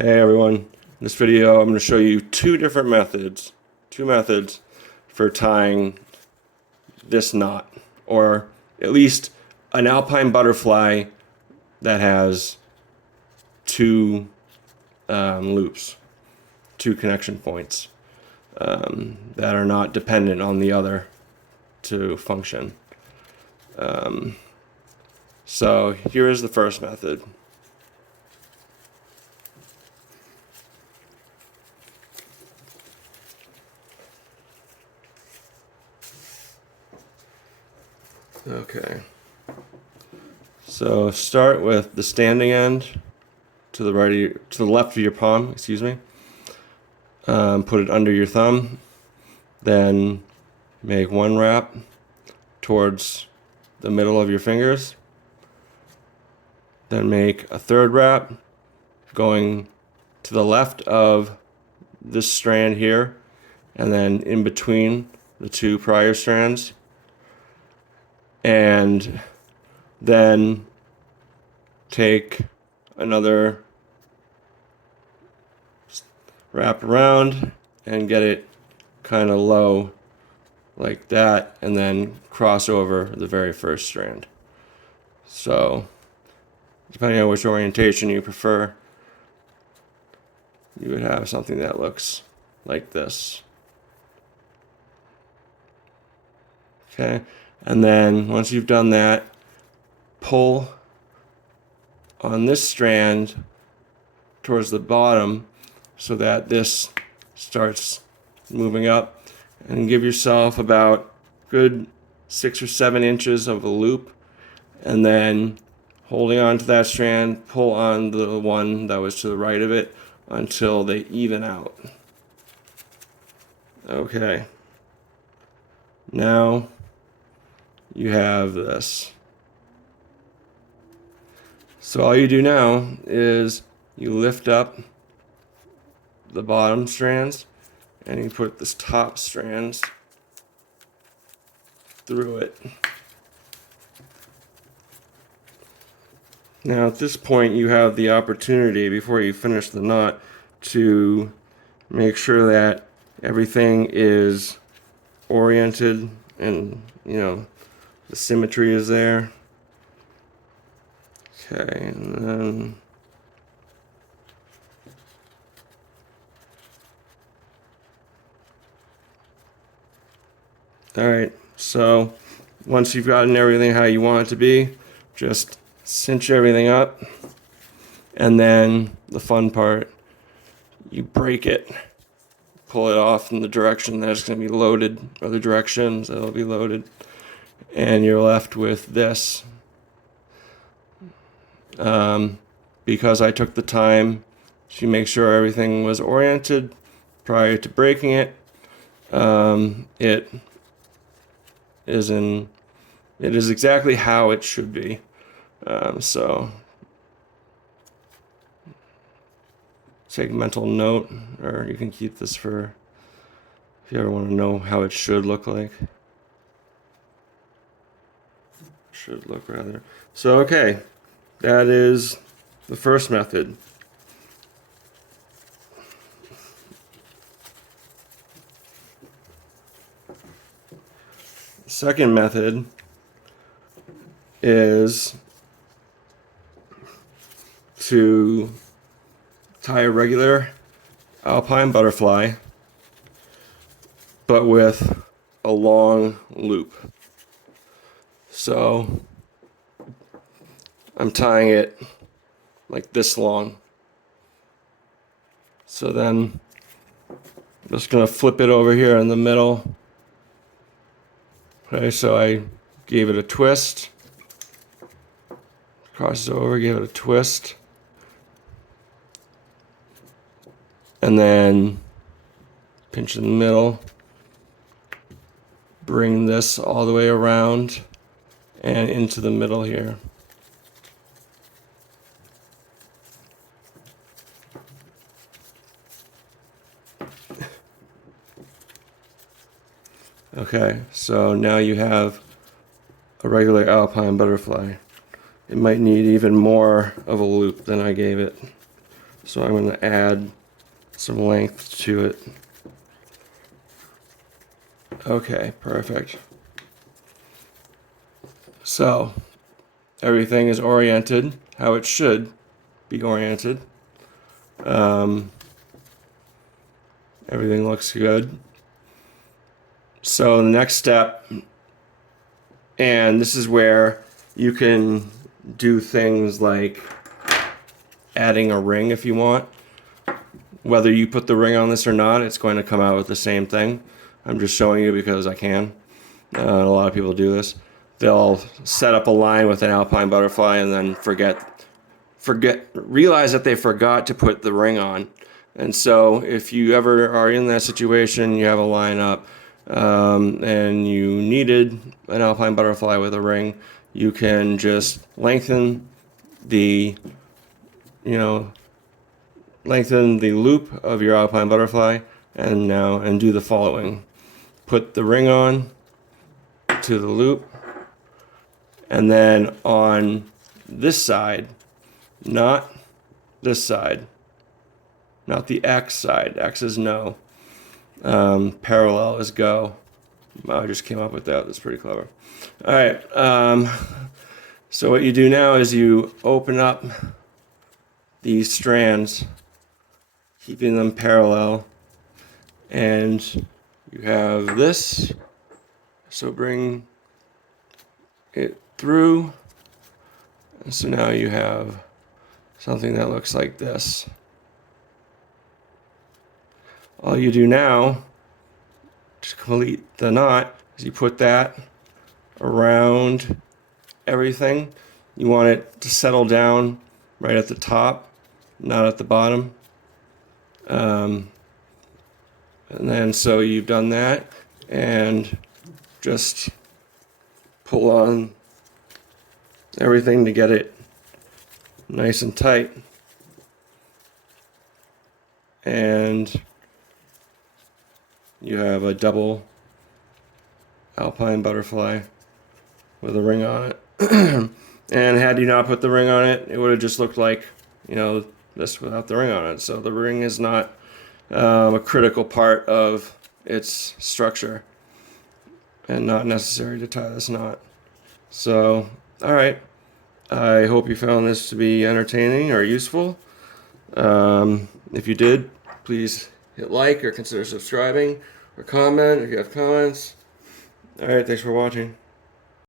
Hey everyone, in this video I'm going to show you two methods for tying this knot, or at least an alpine butterfly that has two loops, two connection points that are not dependent on the other to function. So here is the first method. Okay, so start with the standing end to the right, to the left of your palm. Excuse me. Put it under your thumb. Then make one wrap towards the middle of your fingers. Then make a third wrap going to the left of this strand here, and then in between the two prior strands. And then take another wrap around and get it kind of low like that, and then cross over the very first strand. So depending on which orientation you prefer, you would have something that looks like this. Okay. And then once you've done that, pull on this strand towards the bottom so that this starts moving up, and give yourself about good 6 or 7 inches of a loop, and then holding on to that strand, pull on the one that was to the right of it until they even out. Okay. Now you have this. So all you do now is you lift up the bottom strands and you put this top strands through it. Now at this point you have the opportunity, before you finish the knot, to make sure that everything is oriented and, the symmetry is there. Okay, and then alright, so once you've gotten everything how you want it to be, just cinch everything up, and then the fun part, you break it. Pull it off in the direction that it's going to be loaded, or the directions that it'll be loaded, and you're left with this. Because I took the time to make sure everything was oriented prior to breaking it, it is exactly how it should be. So take a mental note, or you can keep this for if you ever want to know how it should look like. Should look rather. So okay, that is the first method. The second method is to tie a regular alpine butterfly, but with a long loop. So I'm tying it like this long. So then I'm just going to flip it over here in the middle. Okay, so I gave it a twist. Cross it over, gave it a twist. And then pinch in the middle. Bring this all the way around and into the middle here. Okay, so now you have a regular alpine butterfly. It might need even more of a loop than I gave it. So I'm going to add some length to it. Okay, perfect. So everything is oriented how it should be oriented. Everything looks good. So the next step, and this is where you can do things like adding a ring if you want. Whether you put the ring on this or not, it's going to come out with the same thing. I'm just showing you because I can. A lot of people do this. They'll set up a line with an alpine butterfly and then realize that they forgot to put the ring on. And so if you ever are in that situation, you have a line up, and you needed an alpine butterfly with a ring, you can just lengthen the loop of your alpine butterfly and do the following. Put the ring on to the loop, and then on this side, not this side, not the X side. X is no. Parallel is go. I just came up with that. That's pretty clever. All right. So what you do now is you open up these strands, keeping them parallel, and you have this. So bring it through. And so now you have something that looks like this. All you do now to complete the knot is you put that around everything. You want it to settle down right at the top, not at the bottom. And then so you've done that, and just pull on everything to get it nice and tight. And you have a double alpine butterfly with a ring on it. And had you not put the ring on it, it would have just looked like, this without the ring on it. So the ring is not a critical part of its structure and not necessary to tie this knot. So, all right. I hope you found this to be entertaining or useful. If you did, please hit like or consider subscribing or comment if you have comments. All right, thanks for watching.